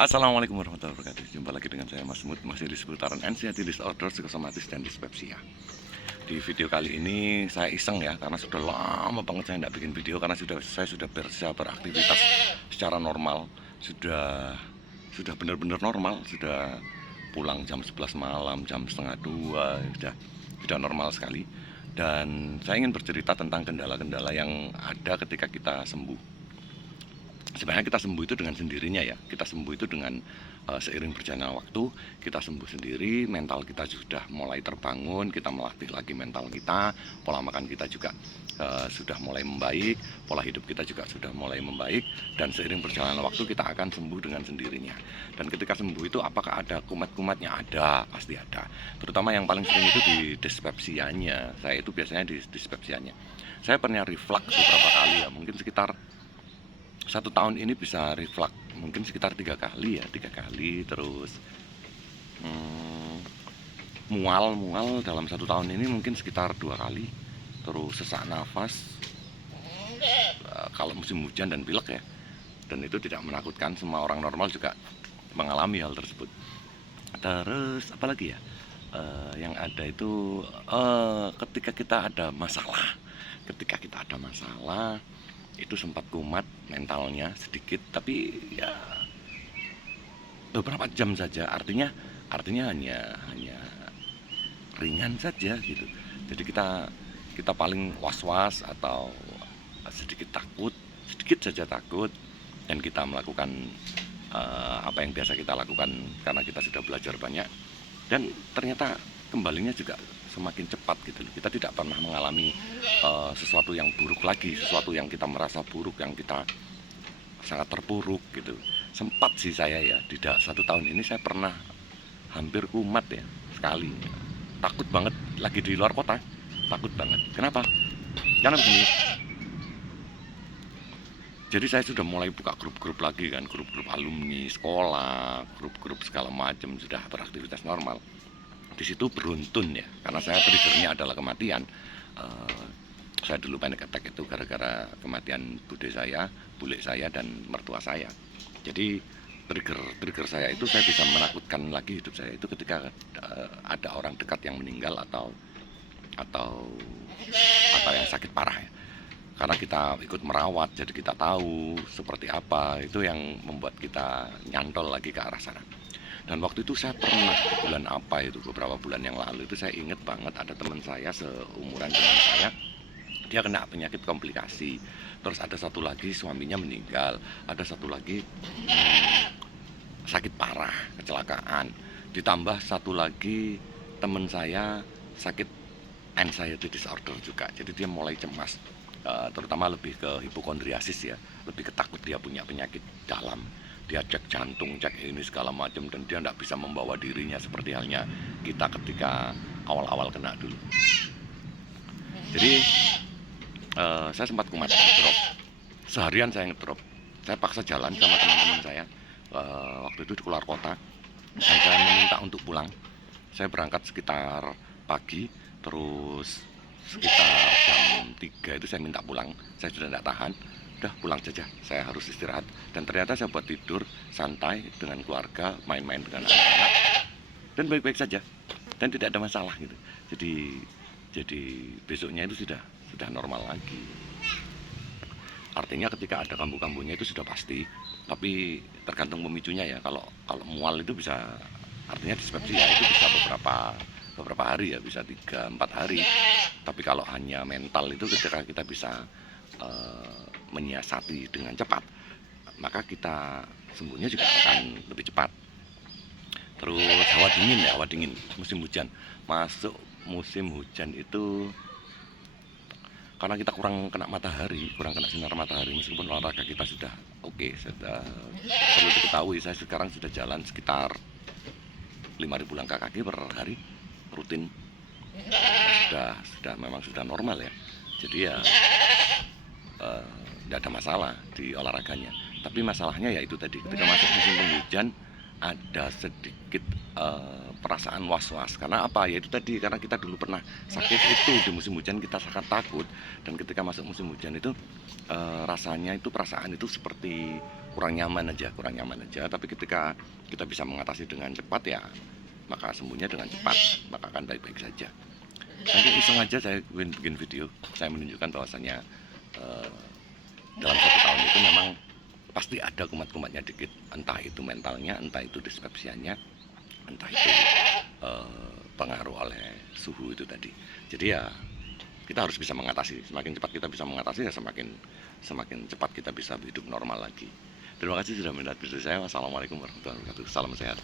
Assalamualaikum warahmatullahi wabarakatuh. Jumpa lagi dengan saya Mas Mut, masih di seputaran anxiety disorder, psikosomatis, dan dispepsia. Di video kali ini saya iseng ya, karena sudah lama banget saya tidak bikin video, karena saya sudah bisa beraktivitas secara normal, sudah benar-benar normal, sudah pulang jam 11 malam, jam setengah 2, sudah normal sekali. Dan saya ingin bercerita tentang kendala-kendala yang ada ketika kita sembuh. Sebenarnya kita sembuh itu dengan sendirinya ya. Kita sembuh itu dengan seiring berjalannya waktu, kita sembuh sendiri, mental kita sudah mulai terbangun, kita melatih lagi mental kita, pola makan kita juga sudah mulai membaik, pola hidup kita juga sudah mulai membaik, dan seiring berjalannya waktu kita akan sembuh dengan sendirinya. Dan ketika sembuh itu apakah ada kumat-kumatnya? Ada, pasti ada. Terutama yang paling sering itu di dispepsianya. Saya itu biasanya di dispepsianya. Saya pernah reflux beberapa kali ya, mungkin sekitar 1 tahun ini bisa reflux mungkin sekitar 3 kali ya, 3 kali. Terus mual dalam 1 tahun ini mungkin sekitar 2 kali. Terus sesak nafas kalau musim hujan dan pilek ya, dan itu tidak menakutkan, semua orang normal juga mengalami hal tersebut. Terus apalagi ya, yang ada itu ketika kita ada masalah, itu sempat kumat mentalnya sedikit, tapi ya beberapa jam saja, artinya hanya ringan saja gitu. Jadi kita paling was-was atau sedikit saja takut, dan kita melakukan apa yang biasa kita lakukan karena kita sudah belajar banyak, dan ternyata kembalinya juga semakin cepat gitu loh. Kita tidak pernah mengalami sesuatu yang buruk lagi, sesuatu yang kita merasa buruk, yang kita sangat terpuruk gitu. Sempat sih saya ya, di 1 tahun ini saya pernah hampir kumat ya sekali. Takut banget, lagi di luar kota, takut banget. Kenapa? Karena begini, jadi saya sudah mulai buka grup-grup lagi kan, grup-grup alumni sekolah, grup-grup segala macam, sudah beraktivitas normal. Di situ beruntun ya, karena saya triggernya adalah kematian. Saya dulu panic attack itu gara-gara kematian bule saya dan mertua saya. Jadi trigger saya itu, saya bisa menakutkan lagi hidup saya itu ketika ada orang dekat yang meninggal atau yang sakit parah ya. Karena kita ikut merawat, jadi kita tahu seperti apa, itu yang membuat kita nyantol lagi ke arah sana. Dan waktu itu saya pernah, bulan apa itu, beberapa bulan yang lalu itu, saya inget banget ada teman saya seumuran dengan saya, dia kena penyakit komplikasi. Terus ada satu lagi suaminya meninggal, ada satu lagi sakit parah, kecelakaan. Ditambah satu lagi teman saya sakit anxiety disorder juga, jadi dia mulai cemas. Terutama lebih ke hipokondriasis ya, lebih ketakut dia punya penyakit dalam. Dia cek jantung, cek ini segala macam, dan dia tidak bisa membawa dirinya seperti halnya kita ketika awal-awal kena dulu. Jadi saya sempat kumat, ngedrop. Seharian saya ngedrop. Saya paksa jalan sama teman-teman saya. Waktu itu di keluar kota, dan saya meminta untuk pulang. Saya berangkat sekitar pagi, terus sekitar jam 3 itu saya minta pulang. Saya sudah tidak tahan, udah pulang saja, saya harus istirahat. Dan ternyata saya buat tidur santai dengan keluarga, main-main dengan anak-anak, dan baik-baik saja, dan tidak ada masalah gitu. Jadi besoknya itu sudah normal lagi. Artinya ketika ada kambuh-kambuhnya itu sudah pasti, tapi tergantung pemicunya ya. Kalau mual itu bisa, artinya dispepsia itu bisa beberapa hari ya, bisa 3-4 hari. Tapi kalau hanya mental itu, ketika kita bisa menyiasati dengan cepat, maka kita sembuhnya juga akan lebih cepat. Terus hawa dingin, musim hujan. Masuk musim hujan itu, karena kita kurang kena matahari, kurang kena sinar matahari, meskipun olahraga kita sudah oke, sudah. Perlu diketahui, saya sekarang sudah jalan sekitar 5.000 langkah kaki per hari, rutin. Memang sudah normal ya. Jadi ya tidak ada masalah di olahraganya. Tapi masalahnya ya itu tadi, ketika masuk musim penghujan, ada sedikit perasaan was-was. Karena apa? Ya itu tadi, karena kita dulu pernah sakit itu di musim hujan, kita sangat takut. Dan ketika masuk musim hujan itu rasanya itu, perasaan itu seperti kurang nyaman aja, kurang nyaman aja. Tapi ketika kita bisa mengatasi dengan cepat ya, maka sembuhnya dengan cepat, maka akan baik-baik saja. Nanti iseng aja saya bikin video, saya menunjukkan bahwasanya dalam 1 tahun itu memang pasti ada kumat-kumatnya dikit, entah itu mentalnya, entah itu dispepsianya, entah itu pengaruh oleh suhu itu tadi. Jadi ya kita harus bisa mengatasi. Semakin cepat kita bisa mengatasi ya semakin cepat kita bisa hidup normal lagi. Terima kasih sudah melihat video saya. Wassalamualaikum warahmatullahi wabarakatuh. Salam sehat.